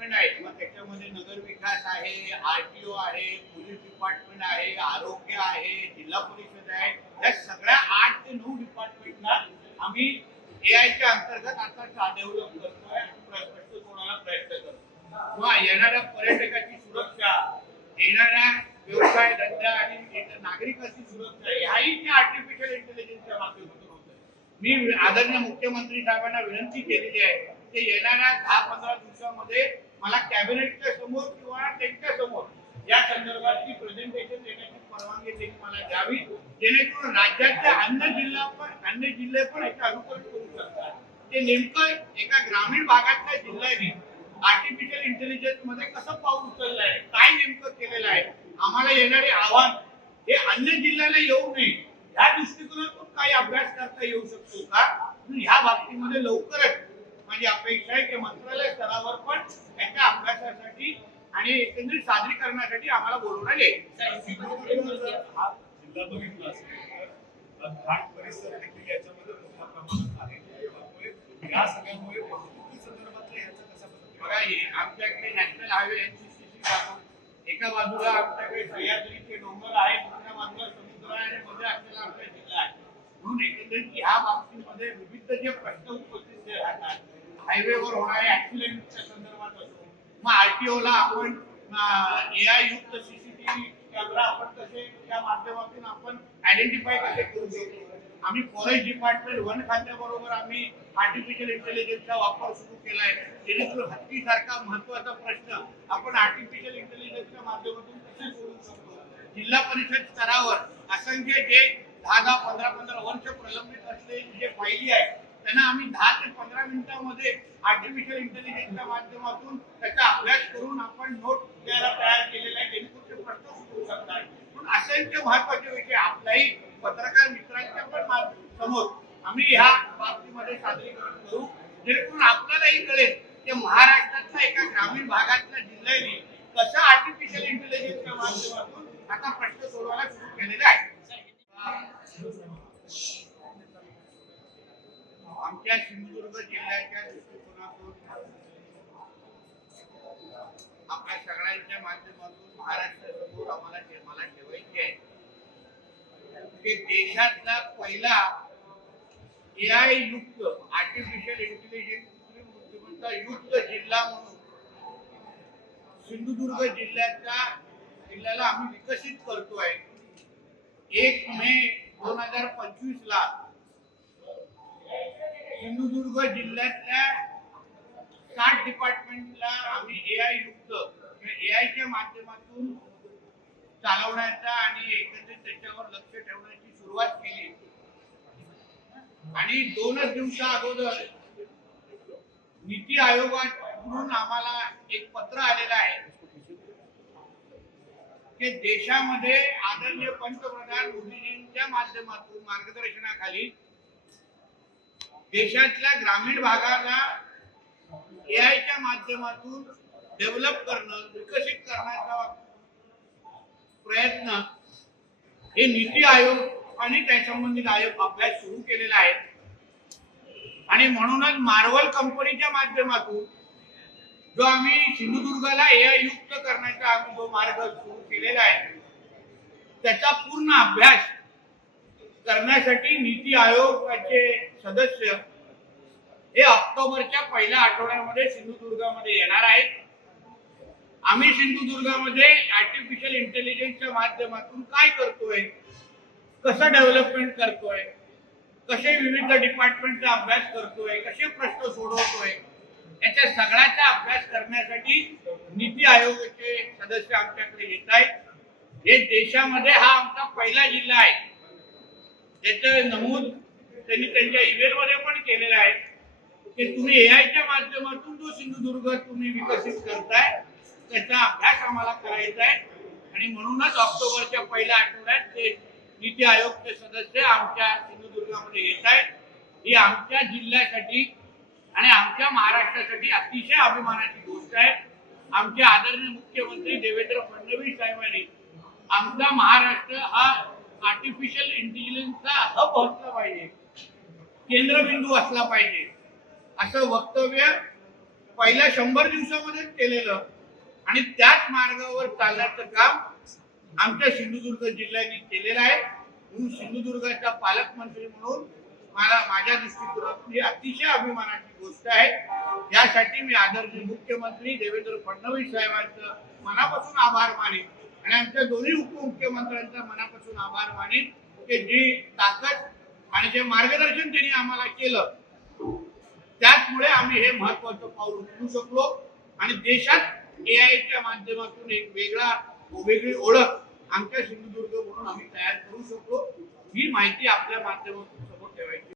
Department आहेत मग त्याच्यामध्ये नगर विकास आहे आरटीओ आहे पोलीस डिपार्टमेंट आहे आरोग्य आहे जिल्हा परिषद आहे. या सगळ्या आठ ते नऊ डिपार्टमेंटला आम्ही ए आयच्या अंतर्गत आता डेव्हलप करतोय प्रश्न सोडवायला प्रयत्न करतो किंवा येणाऱ्या पर्यटकाची सुरक्षा येणाऱ्या व्यवसाय धंदा आणि नागरिकांची सुरक्षा ह्याही त्या आर्टिफिशियल इंटेलिजन्सच्या माध्यमातून होत मी आदरणीय मुख्यमंत्री साहेबांना विनंती केलेली आहे की येणाऱ्या दहा पंधरा दिवसामध्ये मला कॅबिनेटच्या समोर किंवा त्यांच्यासमोर या संदर्भातली प्रेझेंटेशन देण्याची परवानगी त्यांनी मला द्यावी. जेणेकरून राज्यातल्या अन्य जिल्हा पण अन्य जिल्हे पण याचे अनुकरण करू शकतात. ते नेमकं एका ग्रामीण भागातल्या जिल्ह्याने आर्टिफिशियल इंटेलिजन्समध्ये कसं पाऊल आहे काय नेमकं केलेलं आहे आम्हाला येणारे आव्हान हे अन्य जिल्ह्याला येऊ नये या दृष्टिकोनातून काही अभ्यास करता येऊ शकतो का? ह्या बाबतीमध्ये लवकरच माझी अपेक्षा आहे की मंत्रालय स्तरावर पण याच्या अभ्यासासाठी आणि एकंदरीत सादरीकरणासाठी आम्हाला बोलवण्यात येईल. हा जिल्हा बघितला असेल तर घाट परिसर देखील याच्यामध्ये मोठ्या प्रमाणात आहे त्यामुळे या सगळ्यामुळे वाहतुकी संदर्भातलं बघा हे आमच्याकडे नॅशनल हायवे एका बाजूला आमच्याकडे सह्याद्रीचे डोंगर आहे दुसऱ्या बाजूला समुद्र आहे आणि मध्ये असलेला आमचा जिल्हा आहे. म्हणून एकंदरीत ह्या बाबतीमध्ये विविध जे प्रश्न उपस्थित जे राहतात हायवेवर होणाऱ्या ऍक्सिडेंटच्या मग आरटीओला आपण एआय युक्त सीसीटीव्ही कॅमेरा आपण कसे त्या माध्यमातून आपण आयडेंटिफाय कसे करू शकतो? आम्ही फॉरेस्ट डिपार्टमेंट वन खात्याबरोबर आम्ही आर्टिफिशियल इंटेलिजन्सचा वापर सुरू केलाय. जेणेकरून हत्तीसारखा महत्त्वाचा प्रश्न आपण आर्टिफिशियल इंटेलिजन्सच्या माध्यमातून कसे सोडवू शकतो? जिल्हा परिषद स्तरावर असंख्य जे दहा दहा पंधरा पंधरा वर्ष प्रलंबित असलेली जे फायली आहेत त्यांना आम्ही दहा ते पंधरा मिनिटांमध्ये आर्टिफिशियल इंटेलिजन्सच्या माध्यमातून त्याचा अभ्यास करून आपण नोट द्यायला तयार केलेला आहे जेणेकरून ते प्रश्न सुटू शकतात. पण असंख्य महत्त्वाचे विषय आपल्याही पत्रकार मित्रांच्या पण समोर आम्ही ह्या बाबतीमध्ये सादरीकरण करू. जेणेकरून आपल्यालाही कळेल की महाराष्ट्रातल्या एका ग्रामीण भागातल्या जिल्ह्याने कसं आर्टिफिशियल इंटेलिजन्सच्या माध्यमातून आता प्रश्न सोडवायला सुरू केलेले आहे. आमच्या सिंधुदुर्ग जिल्ह्याच्या दृष्टिकोनातून आपल्या सगळ्यांच्या माध्यमातून महाराष्ट्र समोर आम्हाला ते- मला ठेवायचे आहे की देशातला पहिला ए आय युक्त आर्टिफिशियल इंटेलिजन्स बुद्धिमत्ता युक्त जिल्हा म्हणून सिंधुदुर्ग जिल्ह्याचा जिल्ह्याला आम्ही विकसित करतोय. एक मे दोन हजार पंचवीस ला सिंधुदुर्ग जिल्ह्यातल्या साठ डिपार्टमेंटला आम्ही ए आय युक्त म्हणजे ए आयच्या माध्यमातून चालवण्याचा आणि एकंदरीत त्याच्यावर लक्ष ठेवण्याची सुरुवात केली. आणि दोनच दिवसा अगोदर नीती आयोगाकडून आम्हाला एक पत्र आलेलं आहे की देशामध्ये आदरणीय पंतप्रधान मोदीजींच्या माध्यमातून मार्गदर्शनाखाली देशातल्या ग्रामीण भागाला ए आयच्या माध्यमातून डेव्हलप करणं विकसित करण्याचा प्रयत्न हे नीती आयोग आणि त्या संबंधित आयोग अभ्यास सुरू केलेला आहे. आणि म्हणूनच मार्वल कंपनीच्या माध्यमातून जो आम्ही सिंधुदुर्गाला एआय युक्त करण्याचा आम्ही जो मार्ग सुरू केलेला आहे त्याचा पूर्ण अभ्यास करण्यासाठी नीती आयोगाचे सदस्य हे ऑक्टोबरच्या पहिल्या आठवड्यामध्ये सिंधुदुर्गामध्ये येणार आहेत. आम्ही सिंधुदुर्गामध्ये आर्टिफिशियल इंटेलिजन्सच्या माध्यमातून काय करतोय? कसं डेव्हलपमेंट करतोय? कसे विविध डिपार्टमेंटचा अभ्यास करतोय? कसे प्रश्न सोडवतोय? याच्या सगळ्याचा अभ्यास करण्यासाठी नीती आयोगाचे सदस्य आमच्याकडे येत आहेत. हे देशामध्ये हा आमचा पहिला जिल्हा आहे. त्याचं नमूद त्यांनी त्यांच्या ईमेल पण केलेलं आहे. की तुम्ही एआयच्या माध्यमातून जो सिंधुदुर्ग तुम्ही विकसित करताय त्याचा अभ्यास आम्हाला करायचा आहे. आणि म्हणूनच ऑक्टोबरच्या पहिल्या आठवड्यात ते नीती आयोगचे सदस्य आमच्या सिंधुदुर्गामध्ये येत आहेत. ही आमच्या जिल्ह्यासाठी आणि आमच्या महाराष्ट्रासाठी अतिशय अभिमानाची गोष्ट आहे. आमचे आदरणीय मुख्यमंत्री देवेंद्र फडणवीस साहेबांनी आमचा महाराष्ट्र हा आर्टिफिशियल इंटेलिजन्सचा हब असला पाहिजे. केंद्रबिंदू असला पाहिजे. असं वक्तव्य पहिल्या शंभर दिवसामध्ये केलेलं आणि त्याच मार्गावर चालण्याचं काम आमच्या सिंधुदुर्ग जिल्ह्याने केलेलं आहे. म्हणून सिंधुदुर्गाचा पालकमंत्री म्हणून मला माझ्या दृष्टिकोनातून ही अतिशय अभिमानाची गोष्ट आहे. यासाठी मी आदरणीय मुख्यमंत्री देवेंद्र फडणवीस साहेबांचं मनापासून आभार मानेन. आणि आमच्या दोन्ही उपमुख्यमंत्र्यांचा मनापासून आभार मानेन की जी ताकद आणि जे मार्गदर्शन त्यांनी आम्हाला केलं त्याचमुळे आम्ही हे महत्वाचं पाऊल उचलू शकलो. आणि देशात ए आयच्या माध्यमातून एक वेगळा वेगळी ओळख आमच्या सिंधुदुर्ग म्हणून आम्ही तयार करू शकलो. ही माहिती आपल्या माध्यमातून समोर ठेवायची.